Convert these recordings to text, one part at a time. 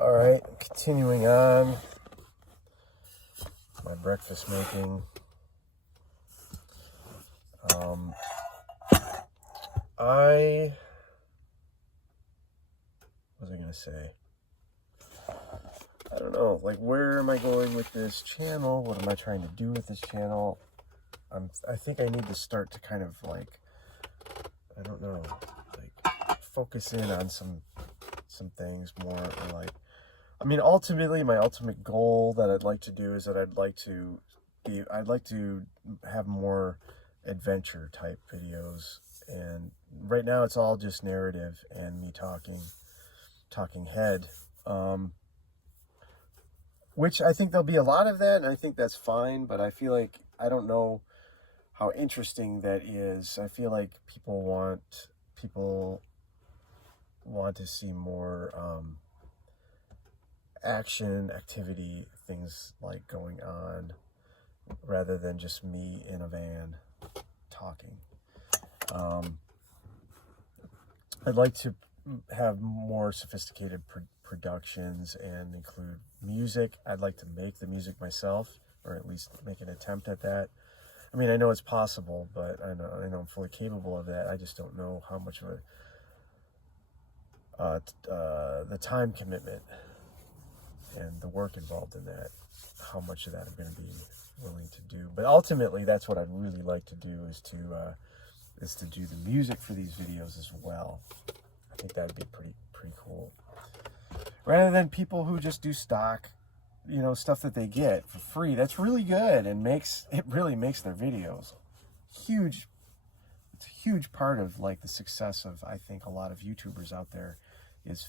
All right, continuing on my breakfast making. What was I gonna say? I don't know. Like, where am I going with this channel? What am I trying to do with this channel? I think I need to start to kind of like, I don't know, like focus in on some things more, or like, I mean, ultimately, my ultimate goal that I'd like to do is that I'd like to have more adventure type videos. And right now it's all just narrative and me talking head, which I think there'll be a lot of that, and I think that's fine, but I feel like I don't know how interesting that is. I feel like people want to see more action, activity, things like going on, rather than just me in a van talking. I'd like to have more sophisticated productions and include music. I'd like to make the music myself, or at least make an attempt at that. I mean, I know it's possible, but I know I'm fully capable of that. I just don't know how much of the time commitment and the work involved in that, how much of that I'm going to be willing to do. But ultimately, that's what I'd really like to do, is to do the music for these videos as well. I think that'd be pretty cool. Rather than people who just do stock, stuff that they get for free. That's really good and it really makes their videos huge. It's a huge part of like the success of, I think, a lot of YouTubers out there is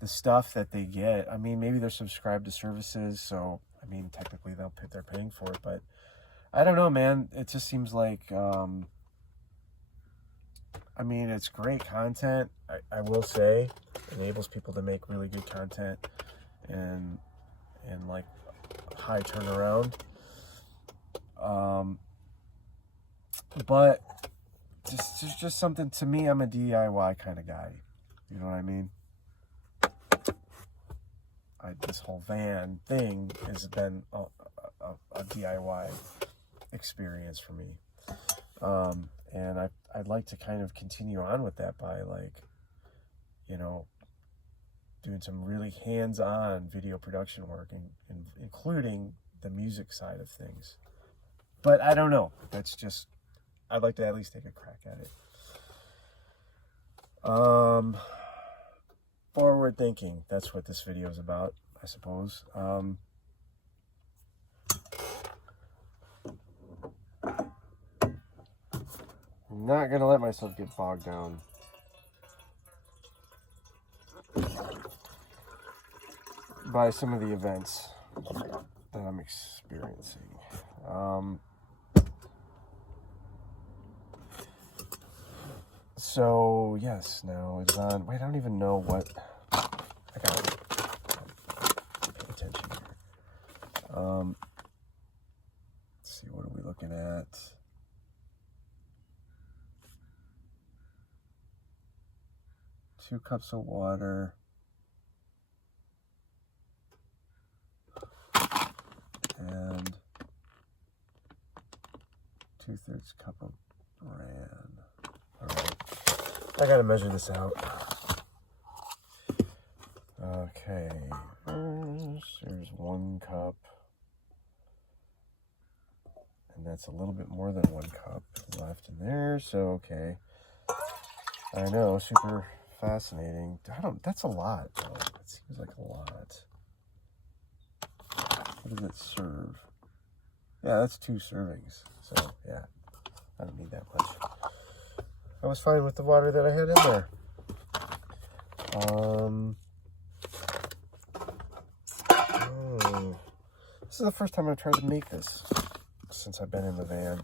the stuff that they get. I mean, maybe they're subscribed to services, so I mean, technically they're paying for it, but I don't know, man. It just seems like, I mean, it's great content. I will say, enables people to make really good content and like high turnaround. But just something, to me, I'm a DIY kind of guy. You know what I mean? This whole van thing has been a DIY experience for me. And I'd like to kind of continue on with that by, like, doing some really hands-on video production work, and including the music side of things. But I don't know. That's just, I'd like to at least take a crack at it. Forward thinking. That's what this video is about, I suppose. I'm not going to let myself get bogged down by some of the events that I'm experiencing. So, yes, now it's on. Wait, I don't even know what. I gotta pay attention here. Let's see, what are we looking at? Two cups of water. And 2/3 cup of bran. All right, I gotta measure this out. Okay, there's 1 cup, and that's a little bit more than 1 cup left in there. So okay, I know, super fascinating. That's a lot though. It seems like a lot. What does it serve? Yeah, that's 2 servings. So yeah, I don't need that much. I was fine with the water that I had in there. This is the first time I've tried to make this since I've been in the van.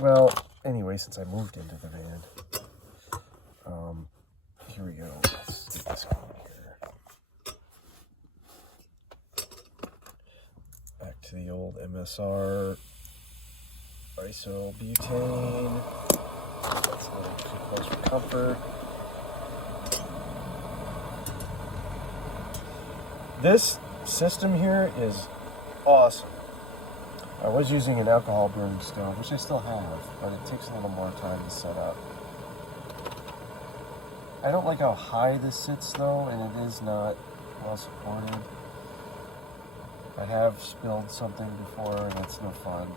Well, anyway, since I moved into the van. Here we go. Let's get this going here. Back to the old MSR isobutane. That's a little too close for comfort. This system here is awesome. I was using an alcohol burning stove, which I still have, but it takes a little more time to set up. I don't like how high this sits though, and it is not well supported. I have spilled something before, and that's no fun.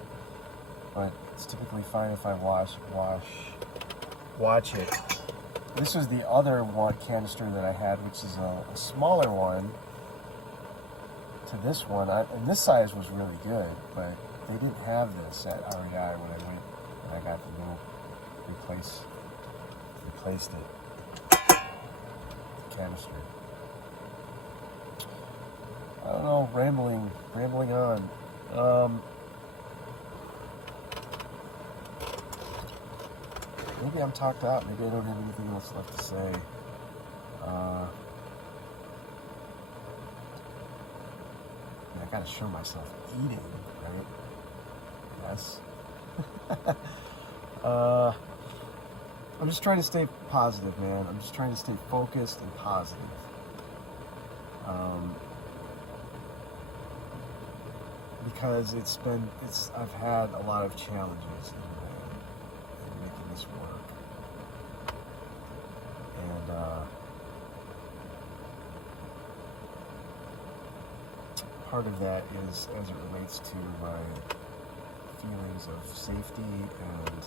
But it's typically fine if I watch it. This was the other one canister that I had, which is a smaller one to this one. And this size was really good, but they didn't have this at REI when I got the new replaced it. The canister. I don't know, rambling on. Maybe I'm talked out. Maybe I don't have anything else left to say. I gotta show myself eating, right? Yes. I'm just trying to stay positive, man. I'm just trying to stay focused and positive. Because I've had a lot of challenges in making this work. And part of that is as it relates to my feelings of safety and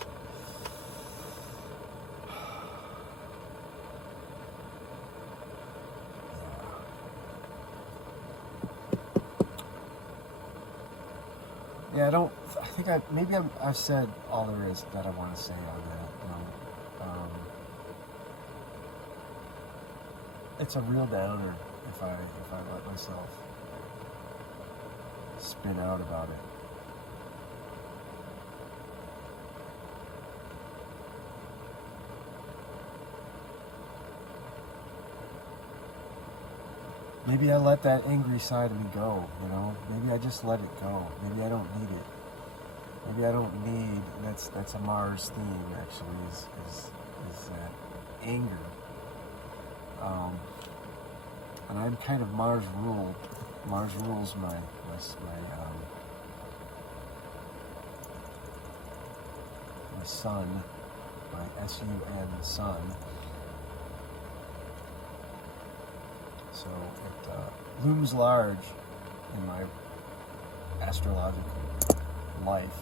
yeah, I've said all there is that I want to say on that. It's a real downer if I let myself spin out about it. Maybe I let that angry side of me go, you know? Maybe I just let it go. Maybe I don't need it. Maybe I don't need, that's a Mars theme, actually, is that anger. And I'm kind of Mars ruled. Mars rules my sun, my S-U-N, sun. So it looms large in my astrological life.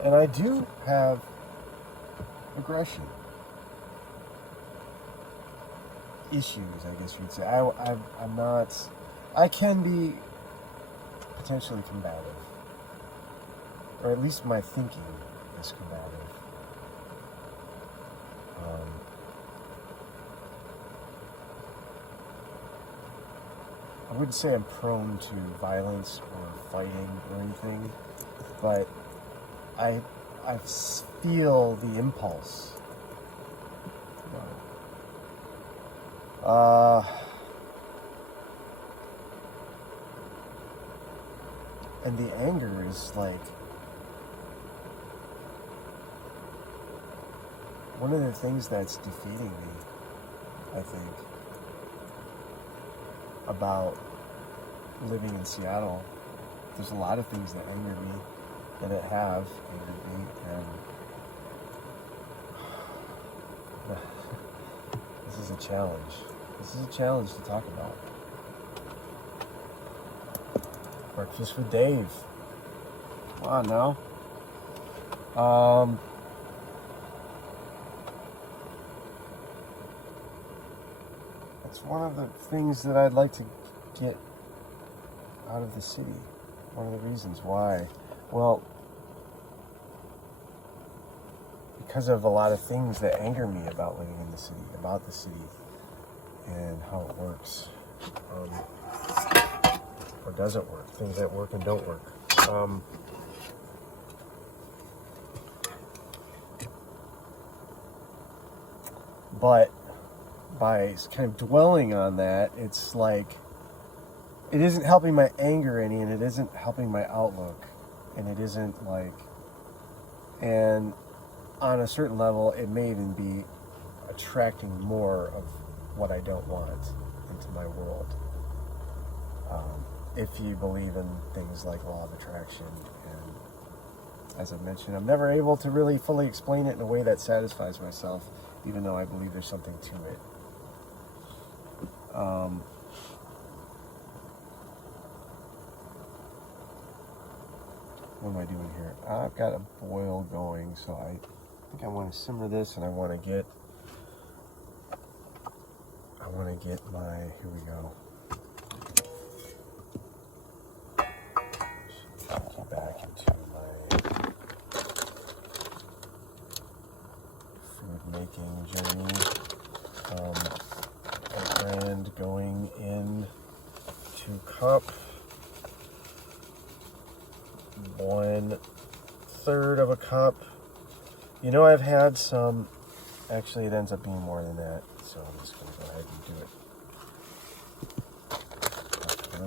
And I do have aggression issues, I guess you'd say. I'm not. I can be potentially combative, or at least my thinking is combative. I wouldn't say I'm prone to violence or fighting or anything, but I feel the impulse. And the anger is like one of the things that's defeating me, I think, about living in Seattle. There's a lot of things that anger me, and that have angered me, and this is a challenge. This is a challenge to talk about. Breakfast with Dave. Come on now. It's one of the things that I'd like to get out of the city. One of the reasons why. Well, because of a lot of things that anger me about living in the city, about the city, and how it works. Or doesn't work. Things that work and don't work. But by kind of dwelling on that, it's like it isn't helping my anger any, and it isn't helping my outlook. And it isn't like, and on a certain level, it may even be attracting more of what I don't want into my world. If you believe in things like law of attraction. And as I mentioned, I'm never able to really fully explain it in a way that satisfies myself, even though I believe there's something to it. What am I doing here? I've got a boil going, so I think I want to simmer this, and I want to get my, here we go. Get back into my food making journey. And going in to cup 1/3 of a cup. You know, I've had some, actually it ends up being more than that, so I'm just going to go ahead and do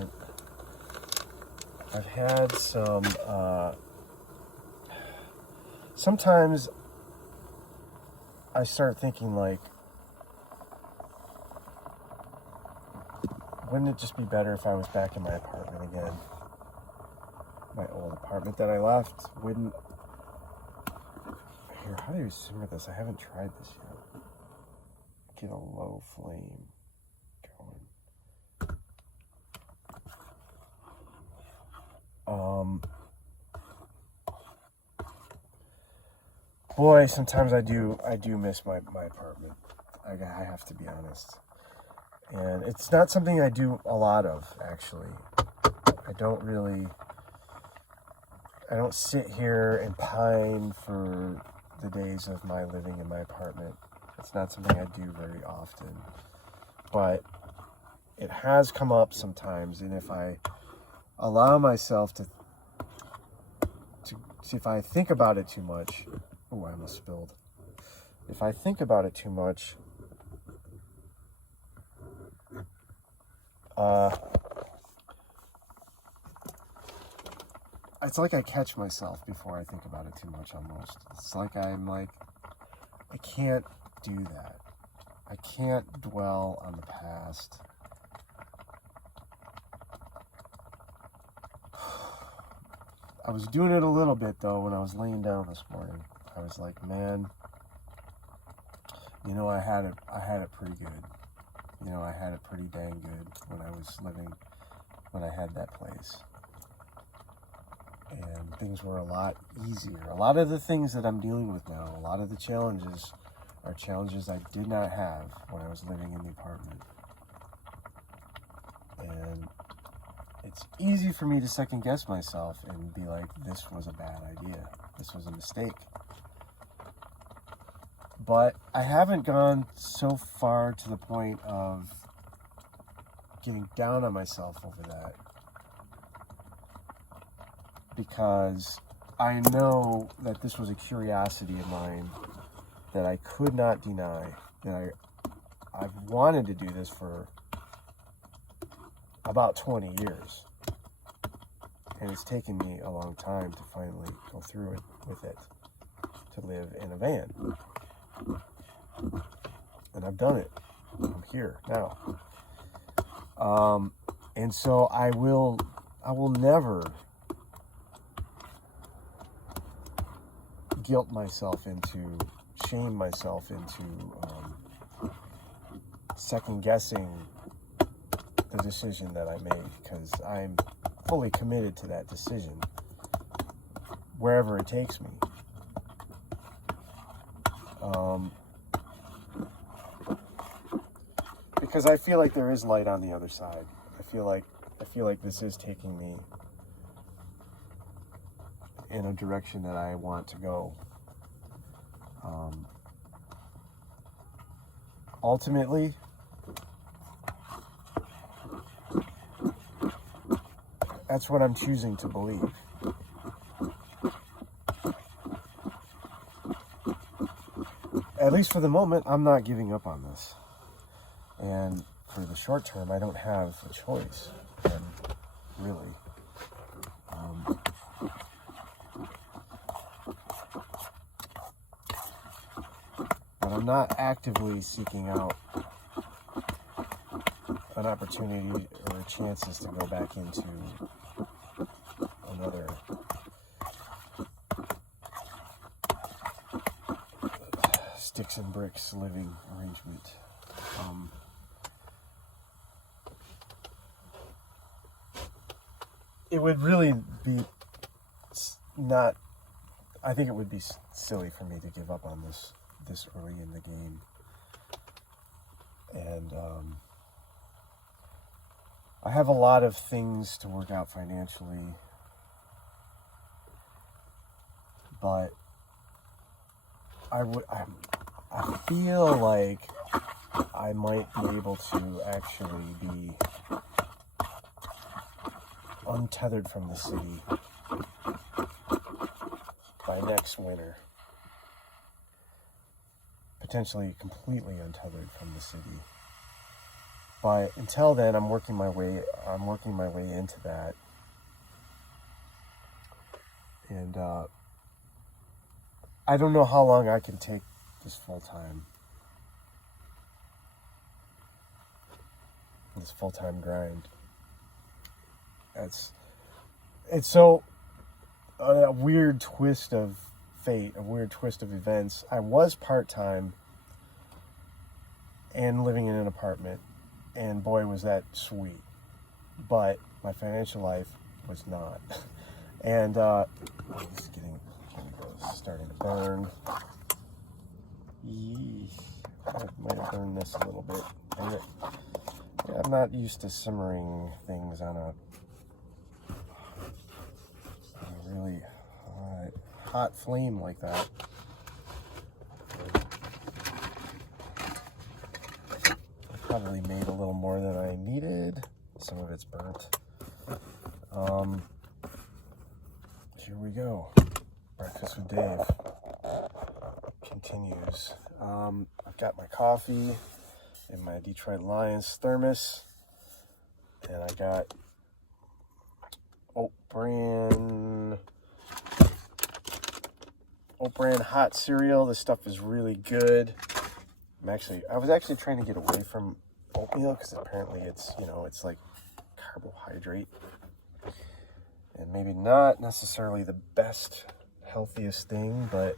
it. I've had some, sometimes I start thinking like, wouldn't it just be better if I was back in my apartment again? My old apartment that I left. Wouldn't... Here, how do you simmer this? I haven't tried this yet. Get a low flame going. Boy, sometimes I do miss my apartment. I have to be honest. And it's not something I do a lot of, actually. I don't sit here and pine for the days of my living in my apartment. It's not something I do very often. But it has come up sometimes, and if I allow myself to see, if I think about it too much, oh, I almost spilled. If I think about it too much, it's like I catch myself before I think about it too much, almost. It's like I'm like, I can't do that. I can't dwell on the past. I was doing it a little bit, though, when I was laying down this morning. I was like, man, you know, I had it pretty good. You know, I had it pretty dang good when I had that place. And things were a lot easier. A lot of the things that I'm dealing with now, a lot of the challenges are challenges I did not have when I was living in the apartment. And it's easy for me to second guess myself and be like, this was a bad idea. This was a mistake. But I haven't gone so far to the point of getting down on myself over that, because I know that this was a curiosity of mine that I could not deny. That I've wanted to do this for about 20 years. And it's taken me a long time to finally go through it with it, to live in a van. And I've done it. I'm here now. And so I will never guilt myself into, shame myself into second guessing the decision that I made, because I'm fully committed to that decision wherever it takes me. Because I feel like there is light on the other side. I feel like this is taking me in a direction that I want to go. Ultimately, that's what I'm choosing to believe. At least for the moment, I'm not giving up on this. And for the short term, I don't have a choice, really. I'm not actively seeking out an opportunity or chances to go back into another sticks and bricks living arrangement. It would really be not, I think it would be silly for me to give up on this early in the game. And I have a lot of things to work out financially, but I feel like I might be able to actually be untethered from the city by next winter. Potentially completely untethered from the city. But until then, I'm working my way into that. And I don't know how long I can take this full-time grind. It's so a weird twist of fate, a weird twist of events. I was part-time and living in an apartment, and boy was that sweet. But my financial life was not. And it's starting to burn. Yee. I might have burned this a little bit. I'm not used to simmering things on a really hot flame like that. I probably made a little more than I needed. Some of it's burnt. Here we go. Breakfast with Dave continues. I've got my coffee in my Detroit Lions thermos, and I got Oat Bran hot cereal. This stuff is really good. I was actually trying to get away from oatmeal because apparently it's like carbohydrate, and maybe not necessarily the best, healthiest thing, but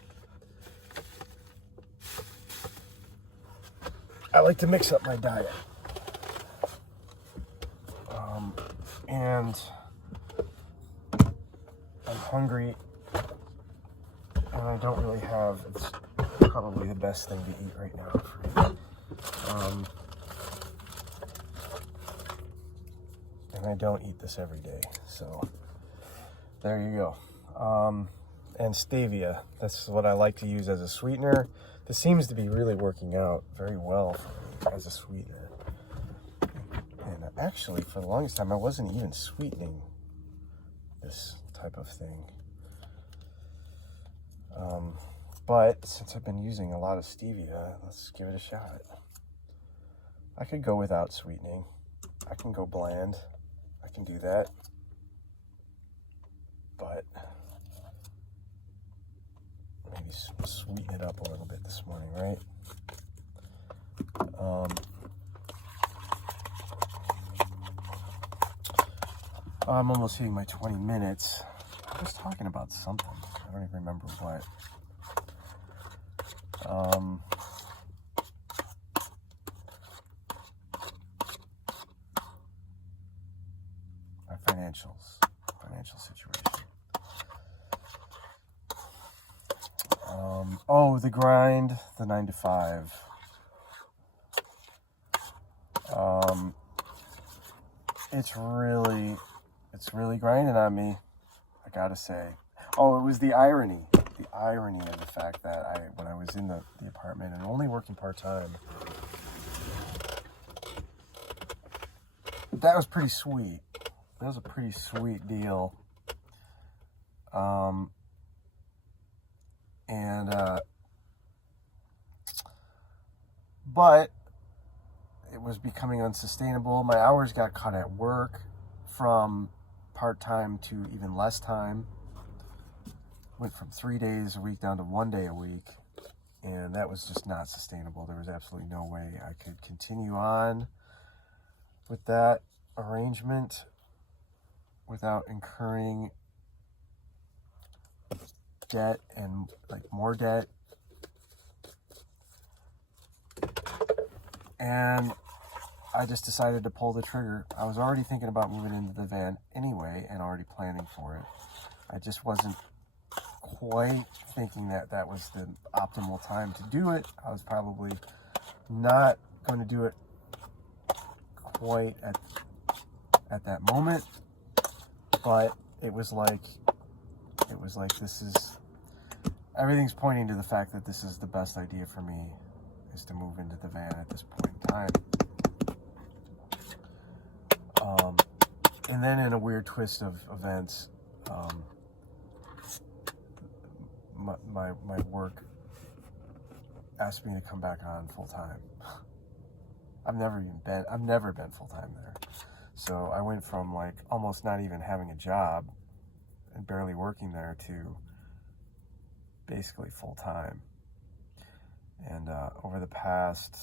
I like to mix up my diet. And I'm hungry, and I don't really have, it's probably the best thing to eat right now for me. And I don't eat this every day, so there you go. And stevia, that's what I like to use as a sweetener. This seems to be really working out very well for me as a sweetener. And actually, for the longest time, I wasn't even sweetening this type of thing. But since I've been using a lot of stevia, let's give it a shot. I could go without sweetening. I can go bland. I can do that. But maybe sweeten it up a little bit this morning, right? I'm almost hitting my 20 minutes. I was talking about something. I don't even remember what. My financial situation. The grind, the 9 to 5. It's really grinding on me, I gotta say. Oh, it was the irony of the fact that when I was in the apartment and only working part-time, that was pretty sweet. That was a pretty sweet deal. But it was becoming unsustainable. My hours got cut at work from part-time to even less time. Went from 3 days a week down to 1 day a week. And that was just not sustainable. There was absolutely no way I could continue on with that arrangement without incurring debt and like more debt. And I just decided to pull the trigger. I was already thinking about moving into the van anyway and already planning for it. I just wasn't quite thinking that that was the optimal time to do it. I was probably not going to do it quite at that moment, but it was like this is, everything's pointing to the fact that this is the best idea for me, is to move into the van at this point in time. And then in a weird twist of events, my work asked me to come back on full time. I've never been full time there. So I went from like almost not even having a job and barely working there to basically full time. And over the past,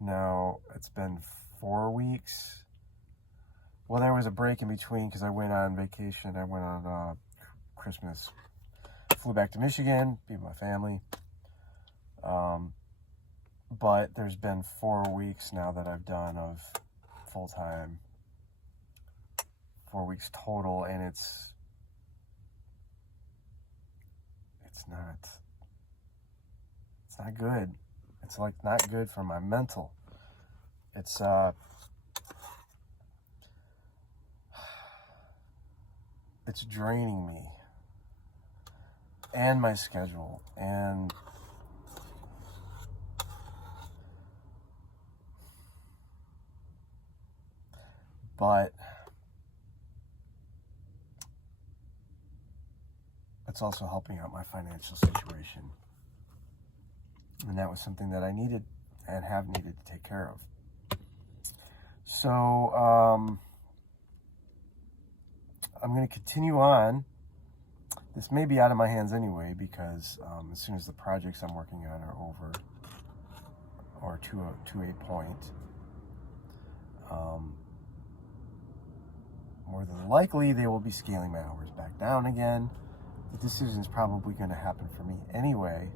now it's been 4 weeks. Well, there was a break in between because I went on vacation. I went on Christmas. Flew back to Michigan, be with my family. But there's been 4 weeks now that I've done of full time. 4 weeks total, and it's not good. It's like not good for my mental. It's draining me and my schedule, and but it's also helping out my financial situation. And that was something that I needed and have needed to take care of. So I'm going to continue on. This may be out of my hands anyway, because as soon as the projects I'm working on are over, or to a point, more than likely they will be scaling my hours back down again. The decision is probably going to happen for me anyway.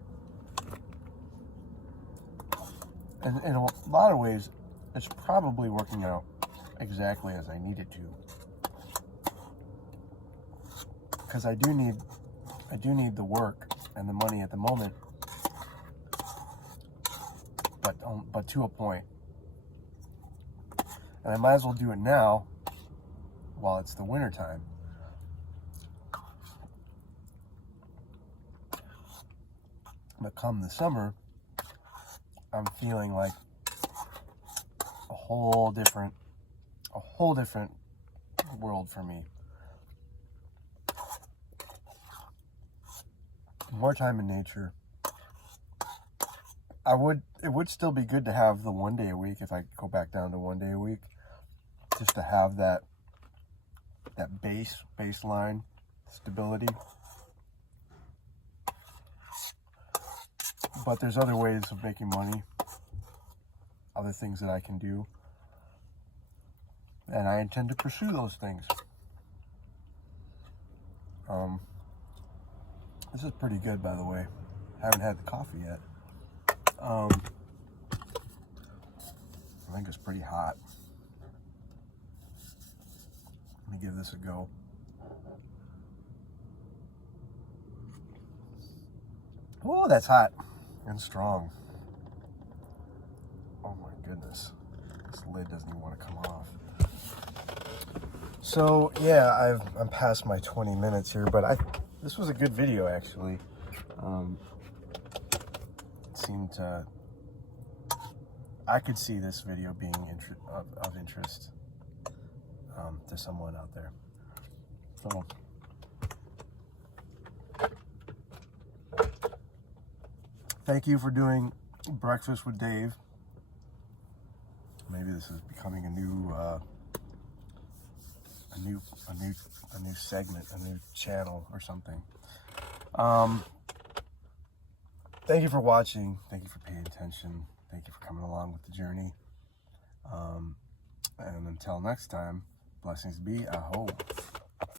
And in a lot of ways, it's probably working out exactly as I need it to. Because I do need the work and the money at the moment, but to a point. And I might as well do it now while it's the winter time. But come the summer, I'm feeling like a whole different world for me. More time in nature. It would still be good to have the 1 day a week if I go back down to 1 day a week, just to have that baseline stability. But there's other ways of making money, other things that I can do, and I intend to pursue those things. This is pretty good, by the way. Haven't had the coffee yet. I think it's pretty hot. Let me give this a go. Oh, that's hot and strong. Oh my goodness. This lid doesn't even want to come off. So yeah, I'm past my 20 minutes here, but this was a good video actually. It seemed I could see this video being of interest to someone out there. So thank you for doing Breakfast with Dave. Maybe this is becoming a new segment, a new channel or something. thank you for watching. Thank you for paying attention. Thank you for coming along with the journey. And until next time, blessings be. Aho.